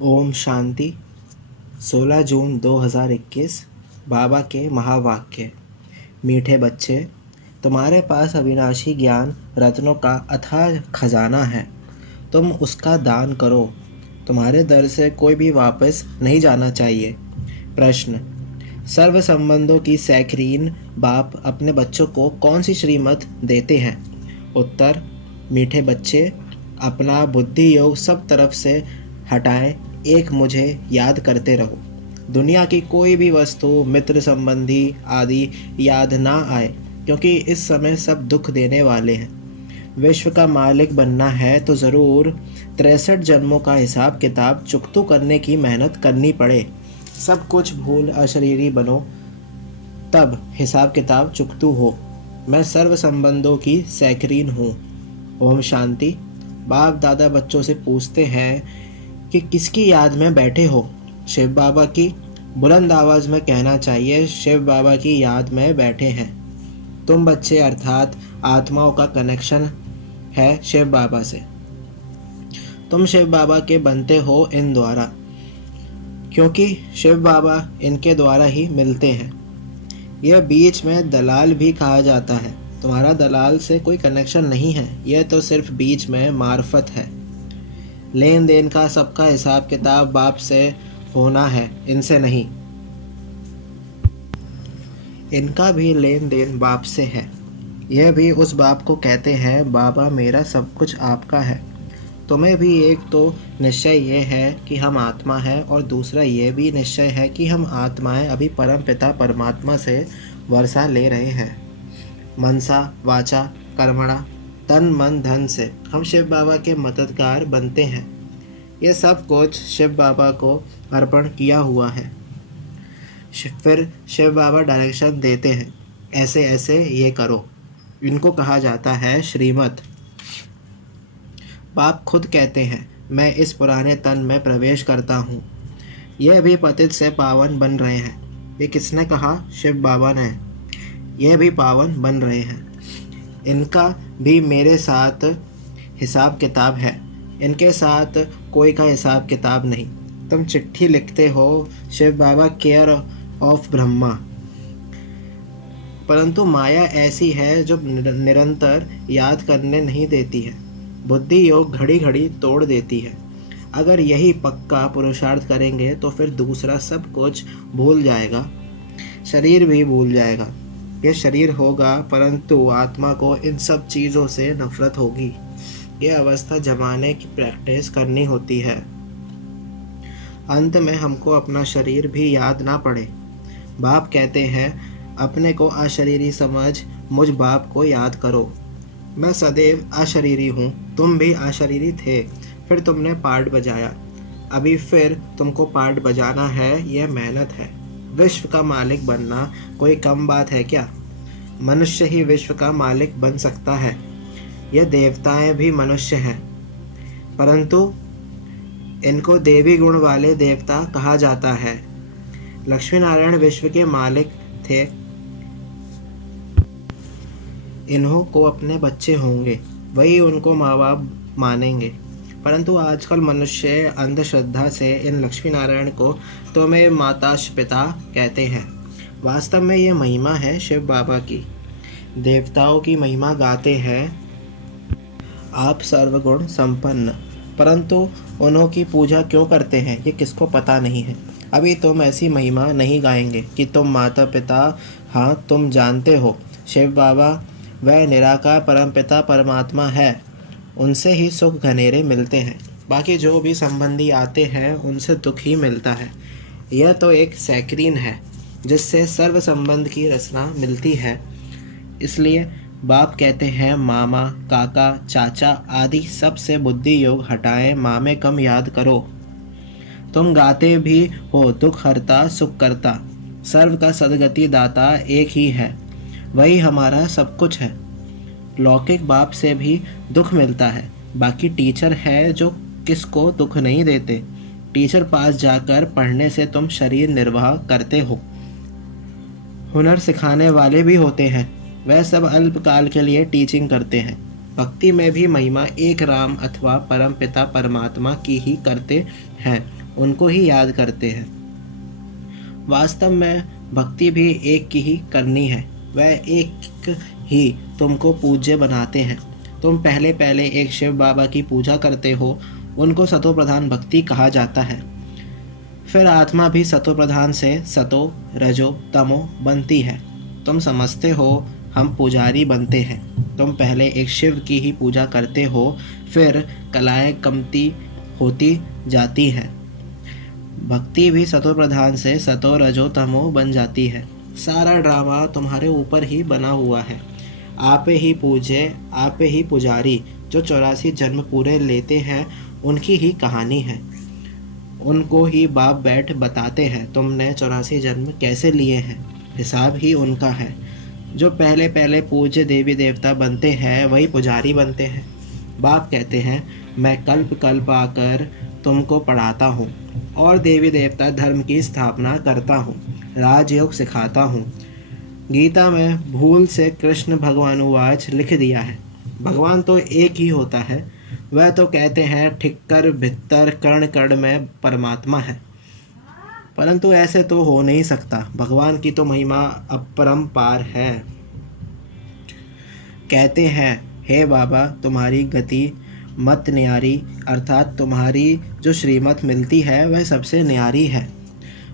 ओम शांति। 16 जून 2021। बाबा के महावाक्य। मीठे बच्चे, तुम्हारे पास अविनाशी ज्ञान रत्नों का अथाह खजाना है। तुम उसका दान करो। तुम्हारे दर से कोई भी वापस नहीं जाना चाहिए। प्रश्न: सर्व संबंधों की सैकरीन बाप अपने बच्चों को कौन सी श्रीमत देते हैं? उत्तर: मीठे बच्चे, अपना बुद्धि योग सब तरफ से हटाएं, एक मुझे याद करते रहो। दुनिया की कोई भी वस्तु, मित्र, संबंधी आदि याद ना आए, क्योंकि इस समय सब दुख देने वाले हैं। विश्व का मालिक बनना है तो ज़रूर 63 जन्मों का हिसाब किताब चुकतू करने की मेहनत करनी पड़े। सब कुछ भूल अशरीरी बनो, तब हिसाब किताब चुकतू हो। मैं सर्व संबंधों की सैकरीन हूँ। ओम शांति। बाप दादा बच्चों से पूछते हैं कि किसकी याद में बैठे हो? शिव बाबा की। बुलंद आवाज़ में कहना चाहिए, शिव बाबा की याद में बैठे हैं। तुम बच्चे अर्थात आत्माओं का कनेक्शन है शिव बाबा से। तुम शिव बाबा के बनते हो इन द्वारा, क्योंकि शिव बाबा इनके द्वारा ही मिलते हैं। यह बीच में दलाल भी कहा जाता है। तुम्हारा दलाल से कोई कनेक्शन नहीं है, यह तो सिर्फ बीच में मार्फत है। लेन देन का सबका हिसाब किताब बाप से होना है, इनसे नहीं। इनका भी लेन देन बाप से है। यह भी उस बाप को कहते हैं, बाबा मेरा सब कुछ आपका है। तुम्हें भी एक तो निश्चय ये है कि हम आत्मा है, और दूसरा ये भी निश्चय है कि हम आत्माएं अभी परम पिता परमात्मा से वर्षा ले रहे हैं। मनसा वाचा कर्मणा, तन मन धन से हम शिव बाबा के मददगार बनते हैं। ये सब कुछ शिव बाबा को अर्पण किया हुआ है। फिर शिव बाबा डायरेक्शन देते हैं, ऐसे ऐसे ये करो। इनको कहा जाता है श्रीमत। बाप खुद कहते हैं, मैं इस पुराने तन में प्रवेश करता हूँ। यह भी पतित से पावन बन रहे हैं। ये किसने कहा? शिव बाबा ने। यह भी पावन बन रहे हैं। इनका भी मेरे साथ हिसाब किताब है। इनके साथ कोई का हिसाब किताब नहीं। तुम चिट्ठी लिखते हो, शिव बाबा केयर ऑफ ब्रह्मा, परंतु माया ऐसी है जो निरंतर याद करने नहीं देती है। बुद्धि योग घड़ी घड़ी तोड़ देती है। अगर यही पक्का पुरुषार्थ करेंगे तो फिर दूसरा सब कुछ भूल जाएगा, शरीर भी भूल जाएगा। यह शरीर होगा, परंतु आत्मा को इन सब चीज़ों से नफरत होगी। यह अवस्था जमाने की प्रैक्टिस करनी होती है। अंत में हमको अपना शरीर भी याद ना पड़े। बाप कहते हैं, अपने को अशरीरी समझ मुझ बाप को याद करो। मैं सदैव अशरीरी हूँ। तुम भी अशरीरी थे, फिर तुमने पार्ट बजाया, अभी फिर तुमको पार्ट बजाना है। यह मेहनत है। विश्व का मालिक बनना कोई कम बात है क्या? मनुष्य ही विश्व का मालिक बन सकता है। यह देवताएं भी मनुष्य हैं, परंतु इनको देवी गुण वाले देवता कहा जाता है। लक्ष्मी नारायण विश्व के मालिक थे। इन्हों को अपने बच्चे होंगे, वही उनको माँ बाप मानेंगे। परंतु आजकल मनुष्य अंधश्रद्धा से इन लक्ष्मी नारायण को तुम्हें माताश पिता कहते हैं। वास्तव में ये महिमा है शिव बाबा की। देवताओं की महिमा गाते हैं, आप सर्वगुण संपन्न, परंतु उन्हों की पूजा क्यों करते हैं ये किसको पता नहीं है। अभी तुम ऐसी महिमा नहीं गाएंगे कि तुम माता पिता। हाँ, तुम जानते हो शिव बाबा वह निराकार परमपिता परमात्मा है। उनसे ही सुख घनेरे मिलते हैं। बाकी जो भी संबंधी आते हैं उनसे दुख ही मिलता है। यह तो एक सैकरीन है जिससे सर्व संबंध की रचना मिलती है। इसलिए बाप कहते हैं, मामा काका चाचा आदि सब से बुद्धि योग हटाएं, माँ में कम याद करो। तुम गाते भी हो, दुख हरता सुख करता, सर्व का सदगति दाता एक ही है, वही हमारा सब कुछ है। लौकिक बाप से भी दुख मिलता है, बाकी टीचर है जो किसको दुख नहीं देते। टीचर पास जाकर पढ़ने से तुम शरीर निर्वाह करते हो। हुनर सिखाने वाले भी होते हैं, वह सब अल्पकाल के लिए टीचिंग करते हैं। भक्ति में भी महिमा एक राम अथवा परम पिता परमात्मा की ही करते हैं। उनको ही याद करते हैं। वास्तव में भक्ति भी एक की ही करनी है, वह एक ही तुमको पूज्य बनाते हैं। तुम पहले पहले एक शिव बाबा की पूजा करते हो, उनको सतो प्रधान भक्ति कहा जाता है। फिर आत्मा भी सतो प्रधान से सतो रजो तमो बनती है। तुम समझते हो हम पुजारी बनते हैं। तुम पहले एक शिव की ही पूजा करते हो, फिर कलाएं कमती होती जाती हैं। भक्ति भी सतो प्रधान से सतो रजो तमो बन जाती है। सारा ड्रामा तुम्हारे ऊपर ही बना हुआ है। आपे ही पूज्य, आपे ही पुजारी। जो 84 जन्म पूरे लेते हैं उनकी ही कहानी है, उनको ही बाप बैठ बताते हैं तुमने 84 जन्म कैसे लिए हैं। हिसाब ही उनका है। जो पहले पहले पूज्य देवी देवता बनते हैं वही पुजारी बनते हैं। बाप कहते हैं मैं कल्प कल्प आकर तुमको पढ़ाता हूँ और देवी देवता धर्म की स्थापना करता हूँ, राजयोग सिखाता हूँ। गीता में भूल से कृष्ण भगवानुवाच लिख दिया है। भगवान तो एक ही होता है। वह तो कहते हैं ठिक्कर भित्तर कर्ण कर्ण में परमात्मा है, परंतु ऐसे तो हो नहीं सकता। भगवान की तो महिमा अपरंपार है। कहते हैं हे बाबा तुम्हारी गति मत न्यारी, अर्थात तुम्हारी जो श्रीमत मिलती है वह सबसे न्यारी है।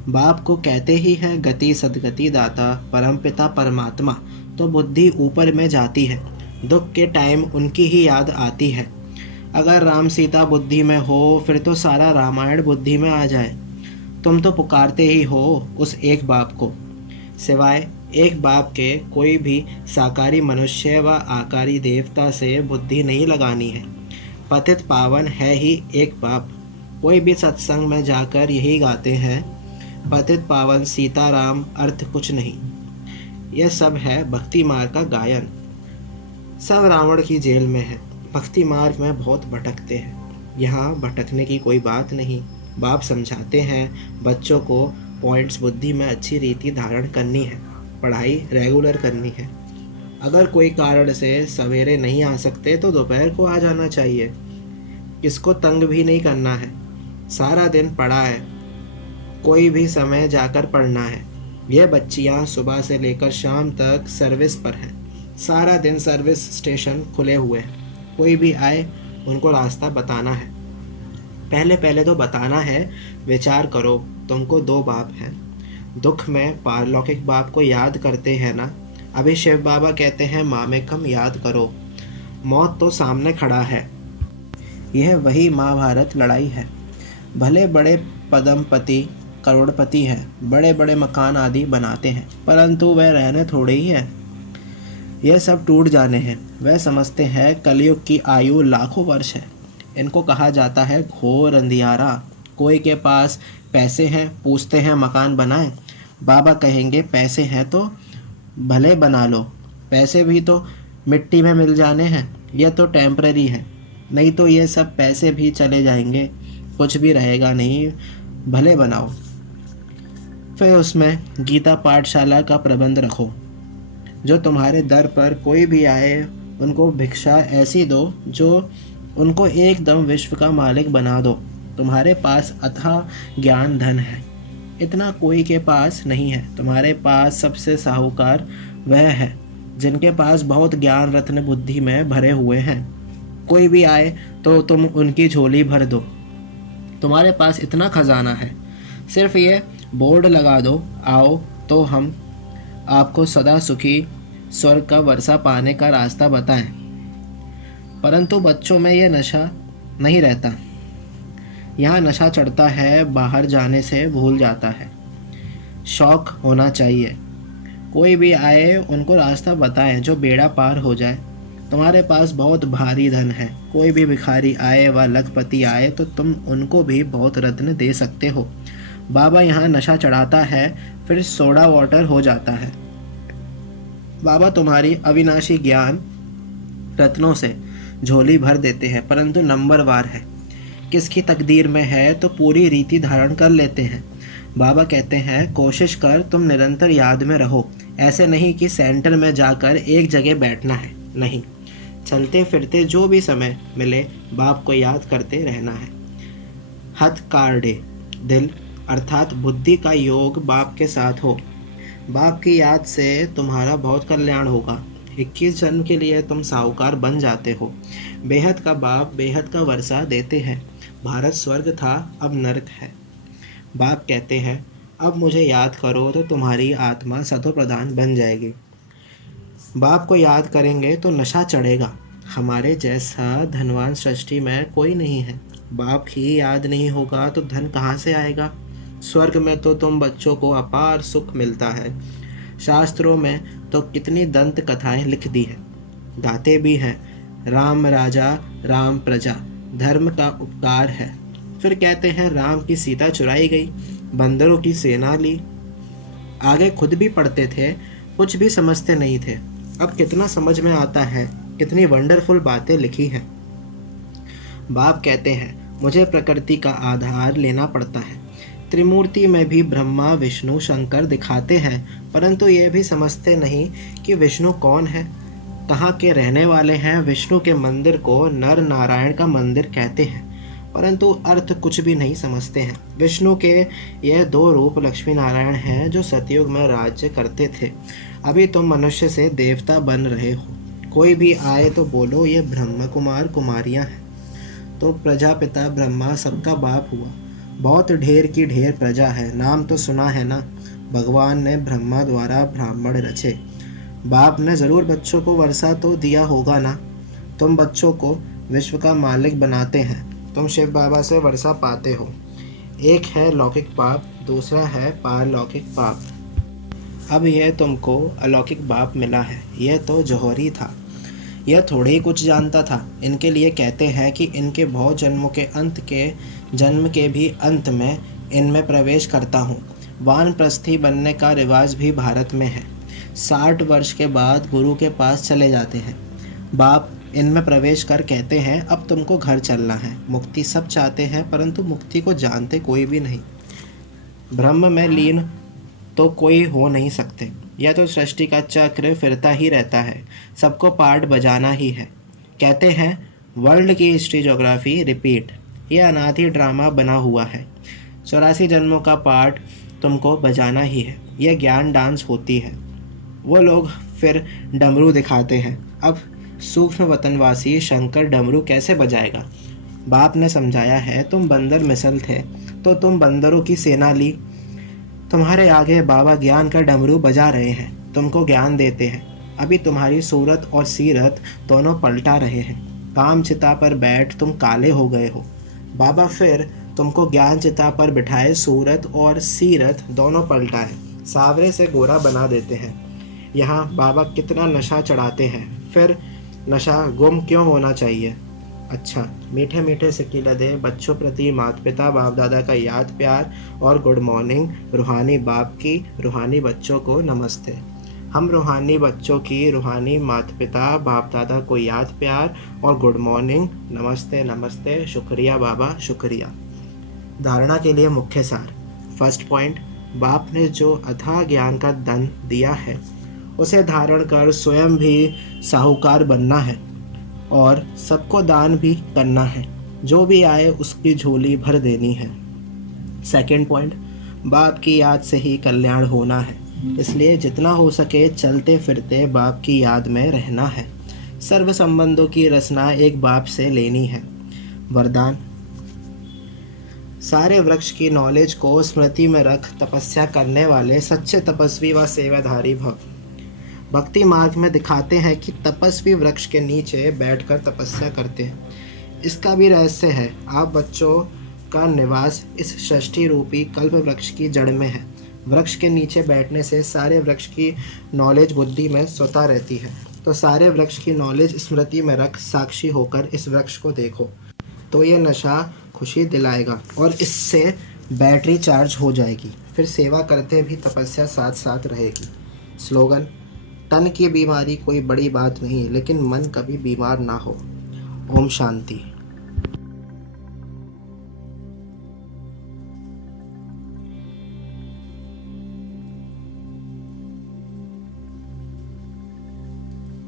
बाप को कहते ही है गति सदगति दाता परमपिता परमात्मा, तो बुद्धि ऊपर में जाती है। दुख के टाइम उनकी ही याद आती है। अगर राम सीता बुद्धि में हो फिर तो सारा रामायण बुद्धि में आ जाए। तुम तो पुकारते ही हो उस एक बाप को। सिवाय एक बाप के कोई भी साकारी मनुष्य व आकारी देवता से बुद्धि नहीं लगानी है। पतित पावन है ही एक बाप। कोई भी सत्संग में जाकर यही गाते हैं, पतित पावन सीताराम अर्थ कुछ नहीं। यह सब है भक्ति मार्ग का गायन। सब रावण की जेल में है, भक्ति मार्ग में बहुत भटकते हैं। यहाँ भटकने की कोई बात नहीं। बाप समझाते हैं बच्चों को पॉइंट्स बुद्धि में अच्छी रीति धारण करनी है, पढ़ाई रेगुलर करनी है। अगर कोई कारण से सवेरे नहीं आ सकते तो दोपहर को आ जाना चाहिए। किसको तंग भी नहीं करना है। सारा दिन पढ़ा है, कोई भी समय जाकर पढ़ना है। यह बच्चियाँ सुबह से लेकर शाम तक सर्विस पर हैं। सारा दिन सर्विस स्टेशन खुले हुए हैं। कोई भी आए उनको रास्ता बताना है। पहले पहले तो बताना है। विचार करो तुमको 2 बाप हैं। दुख में पारलौकिक बाप को याद करते हैं ना। अभी शिव बाबा कहते हैं मामेकम याद करो। मौत तो सामने खड़ा है। यह वही महाभारत लड़ाई है। भले बड़े पदमपति करोड़पति हैं, बड़े बड़े मकान आदि बनाते हैं, परंतु वह रहने थोड़े ही है। यह सब टूट जाने हैं। वह समझते हैं कलयुग की आयु लाखों वर्ष है। इनको कहा जाता है घोर अंधियारा। कोई के पास पैसे हैं, पूछते हैं मकान बनाएं। बाबा कहेंगे पैसे हैं तो भले बना लो, पैसे भी तो मिट्टी में मिल जाने हैं, यह तो टेम्पररी है। नहीं तो ये सब पैसे भी चले जाएंगे, कुछ भी रहेगा नहीं, भले बनाओ। फिर उसमें गीता पाठशाला का प्रबंध रखो। जो तुम्हारे दर पर कोई भी आए उनको भिक्षा ऐसी दो जो उनको एकदम विश्व का मालिक बना दो। तुम्हारे पास अथाह ज्ञान धन है, इतना कोई के पास नहीं है। तुम्हारे पास सबसे साहूकार वह है जिनके पास बहुत ज्ञान रत्न बुद्धि में भरे हुए हैं। कोई भी आए तो तुम उनकी झोली भर दो। तुम्हारे पास इतना खजाना है, सिर्फ ये बोर्ड लगा दो, आओ तो हम आपको सदा सुखी स्वर्ग का वर्षा पाने का रास्ता बताएं। परंतु बच्चों में यह नशा नहीं रहता। यहाँ नशा चढ़ता है, बाहर जाने से भूल जाता है। शौक होना चाहिए। कोई भी आए उनको रास्ता बताएं जो बेड़ा पार हो जाए। तुम्हारे पास बहुत भारी धन है। कोई भी भिखारी आए व लखपति आए तो तुम उनको भी बहुत रत्न दे सकते हो। बाबा यहाँ नशा चढ़ाता है, फिर सोडा वाटर हो जाता है। बाबा तुम्हारी अविनाशी ज्ञान रत्नों से झोली भर देते हैं, परंतु नंबरवार है। किसकी तकदीर में है तो पूरी रीति धारण कर लेते हैं। बाबा कहते हैं कोशिश कर तुम निरंतर याद में रहो। ऐसे नहीं कि सेंटर में जाकर एक जगह बैठना है, नहीं, चलते फिरते जो भी समय मिले बाप को याद करते रहना है। हथ कार्डे दिल अर्थात बुद्धि का योग बाप के साथ हो। बाप की याद से तुम्हारा बहुत कल्याण होगा। 21 जन्म के लिए तुम साहूकार बन जाते हो। बेहद का बाप बेहद का वर्षा देते हैं। भारत स्वर्ग था, अब नरक है। बाप कहते हैं, अब मुझे याद करो तो तुम्हारी आत्मा सतो प्रधान बन जाएगी। बाप को याद करेंगे तो नशा चढ़ेगा। हमारे जैसा धनवान सृष्टि में कोई नहीं है। बाप ही याद नहीं होगा तो धन कहाँ से आएगा। स्वर्ग में तो तुम बच्चों को अपार सुख मिलता है। शास्त्रों में तो कितनी दंत कथाएं लिख दी है। गाते भी हैं, राम राजा राम प्रजा, धर्म का उपकार है। फिर कहते हैं राम की सीता चुराई गई, बंदरों की सेना ली। आगे खुद भी पढ़ते थे, कुछ भी समझते नहीं थे। अब कितना समझ में आता है, कितनी वंडरफुल बातें लिखी हैं। बाप कहते हैं, मुझे प्रकृति का आधार लेना पड़ता है। त्रिमूर्ति में भी ब्रह्मा विष्णु शंकर दिखाते हैं, परंतु ये भी समझते नहीं कि विष्णु कौन है, कहाँ के रहने वाले हैं। विष्णु के मंदिर को नर नारायण का मंदिर कहते हैं, परंतु अर्थ कुछ भी नहीं समझते हैं। विष्णु के यह 2 रूप लक्ष्मी नारायण हैं जो सतयुग में राज्य करते थे। अभी तुम मनुष्य से देवता बन रहे हो। कोई भी आए तो बोलो ये ब्रह्म कुमार कुमारियाँ हैं। तो प्रजापिता ब्रह्मा सबका बाप हुआ। बहुत ढेर की ढेर प्रजा है, नाम तो सुना है ना। भगवान ने ब्रह्मा द्वारा ब्राह्मण रचे। बाप ने ज़रूर बच्चों को वर्षा तो दिया होगा ना। तुम बच्चों को विश्व का मालिक बनाते हैं। तुम शिव बाबा से वर्षा पाते हो। एक है लौकिक पाप, दूसरा है पारलौकिक पाप। अब यह तुमको अलौकिक बाप मिला है, यह तो जौहरी था। यह थोड़े ही कुछ जानता था। इनके लिए कहते हैं कि इनके बहुत जन्मों के अंत के जन्म के भी अंत में इनमें प्रवेश करता हूँ। वानप्रस्थी बनने का रिवाज भी भारत में है। 60 वर्ष के बाद गुरु के पास चले जाते हैं। बाप इनमें प्रवेश कर कहते हैं, अब तुमको घर चलना है। मुक्ति सब चाहते हैं, परंतु मुक्ति को जानते कोई भी नहीं। ब्रह्म में लीन तो कोई हो नहीं सकते। यह तो सृष्टि का चक्र फिरता ही रहता है, सबको पार्ट बजाना ही है। कहते हैं वर्ल्ड की हिस्ट्री ज्योग्राफी रिपीट। यह अनादि ड्रामा बना हुआ है। 84 जन्मों का पार्ट तुमको बजाना ही है। यह ज्ञान डांस होती है। वो लोग फिर डमरू दिखाते हैं। अब सूक्ष्म वतनवासी शंकर डमरू कैसे बजाएगा। बाप ने समझाया है, तुम बंदर मिसल थे तो तुम बंदरों की सेना ली। तुम्हारे आगे बाबा ज्ञान का डमरू बजा रहे हैं, तुमको ज्ञान देते हैं। अभी तुम्हारी सूरत और सीरत दोनों पलटा रहे हैं। काम चिता पर बैठ तुम काले हो गए हो। बाबा फिर तुमको ज्ञान चिता पर बिठाए सूरत और सीरत दोनों पलटाए, सावरे से गोरा बना देते हैं। यहाँ बाबा कितना नशा चढ़ाते हैं। फिर नशा गुम क्यों होना चाहिए। अच्छा, मीठे मीठे सिक्की लदे बच्चों प्रति माता पिता बाप दादा का याद प्यार और गुड मॉर्निंग। रूहानी बाप की रूहानी बच्चों को नमस्ते। हम रूहानी बच्चों की रूहानी माता पिता बाप दादा को याद प्यार और गुड मॉर्निंग, नमस्ते नमस्ते, शुक्रिया बाबा शुक्रिया। धारणा के लिए मुख्य सार। फर्स्ट पॉइंट, बाप ने जो अथाह ज्ञान का धन दिया है उसे धारण कर स्वयं भी साहूकार बनना है और सबको दान भी करना है। जो भी आए उसकी झोली भर देनी है। सेकंड पॉइंट, बाप की याद से ही कल्याण होना है, इसलिए जितना हो सके चलते फिरते बाप की याद में रहना है। सर्व संबंधों की रचना एक बाप से लेनी है। वरदान, सारे वृक्ष की नॉलेज को स्मृति में रख तपस्या करने वाले सच्चे तपस्वी व सेवाधारी भव। भक्ति मार्ग में दिखाते हैं कि तपस्वी वृक्ष के नीचे बैठकर तपस्या करते हैं। इसका भी रहस्य है। आप बच्चों का निवास इस षष्ठी रूपी कल्प वृक्ष की जड़ में है। वृक्ष के नीचे बैठने से सारे वृक्ष की नॉलेज बुद्धि में स्वतः रहती है। तो सारे वृक्ष की नॉलेज स्मृति में रख साक्षी होकर इस वृक्ष को देखो, तो ये नशा खुशी दिलाएगा और इससे बैटरी चार्ज हो जाएगी। फिर सेवा करते भी तपस्या साथ साथ रहेगी। स्लोगन, तन की बीमारी कोई बड़ी बात नहीं, लेकिन मन कभी बीमार ना हो। ओम शांति।